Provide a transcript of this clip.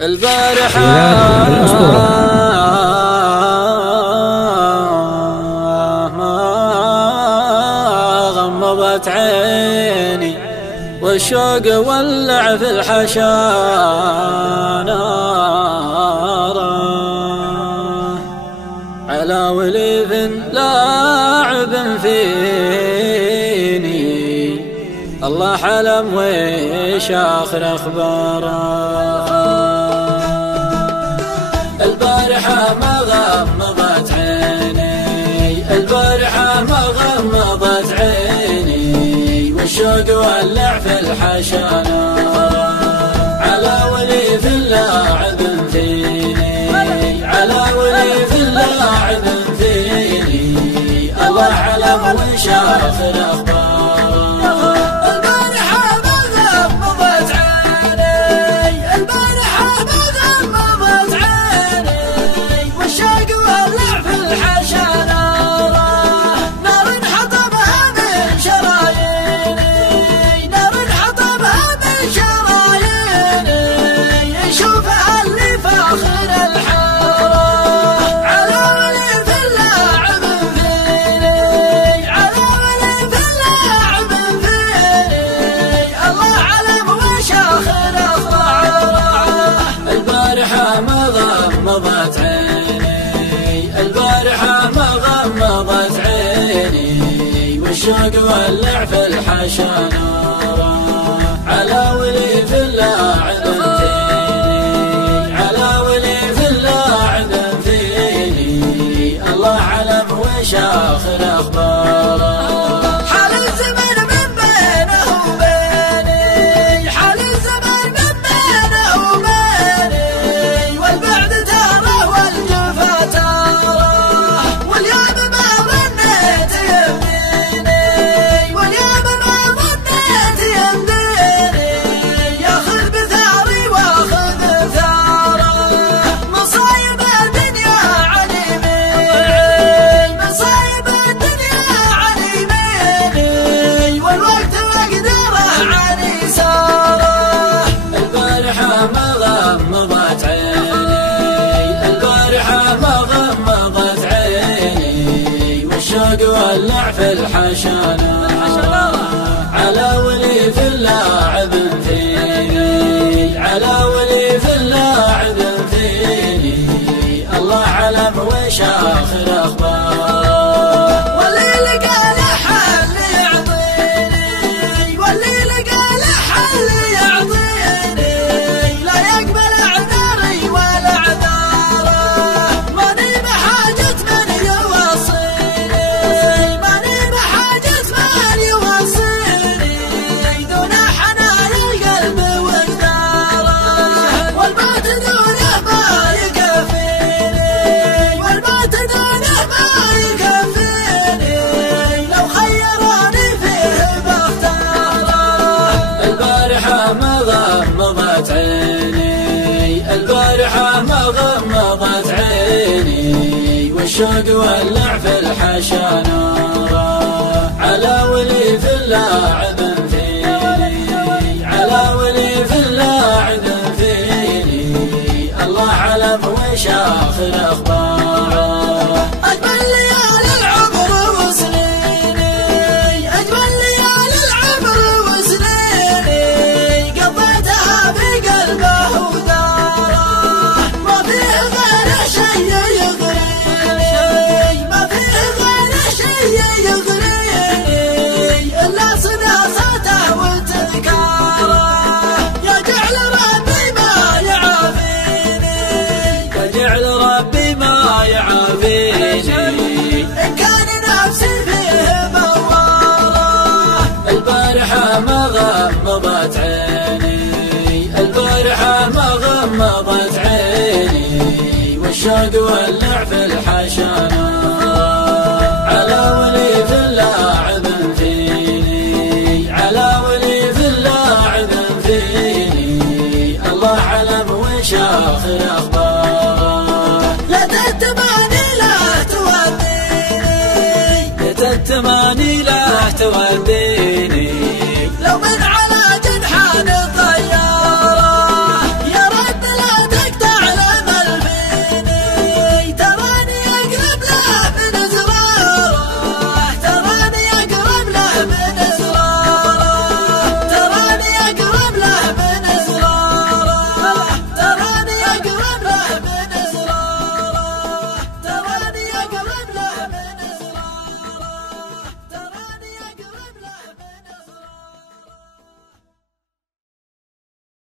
البارحة ما غمضت عيني والشوق ولع في الحشا نارا على وليف لاعب فيني الله حلم ويش آخر أخباره. البارحة ما غمضت عيني البارحة ما غمضت عيني والشوق ولع في الحشا نارا على وليف لاعب فيني على وليف لاعب فيني الله علم وش آخر أخباره. غمضت عيني البارحة ما غمضت عيني والشوق ولع في الحشا نارا على وليف لاعب فيني على وليف لاعب فيني الله علم وش آخر أخباره. غمضت عيني البارحة ما غمضت عيني والشوق ولع في الحشا نارا على وليف لاعب فيني على وليف لاعب فيني الله علم وش آخر أخباره. غمضت عيني البارحة ما غمضت عيني والشوق ولع في الحشا نارا على وليف لاعب فيني على وليف لاعب فيني الله علم وش آخر أخباره. ربي ما يعافيني إن كان نفسي فيه بواره. البارحة ما غمضت عيني البارحة ما غمضت عيني والشوق ولع في الحشا نارا على وليف لاعب فيني على وليف لاعب فيني الله علم وش آخر أخباره.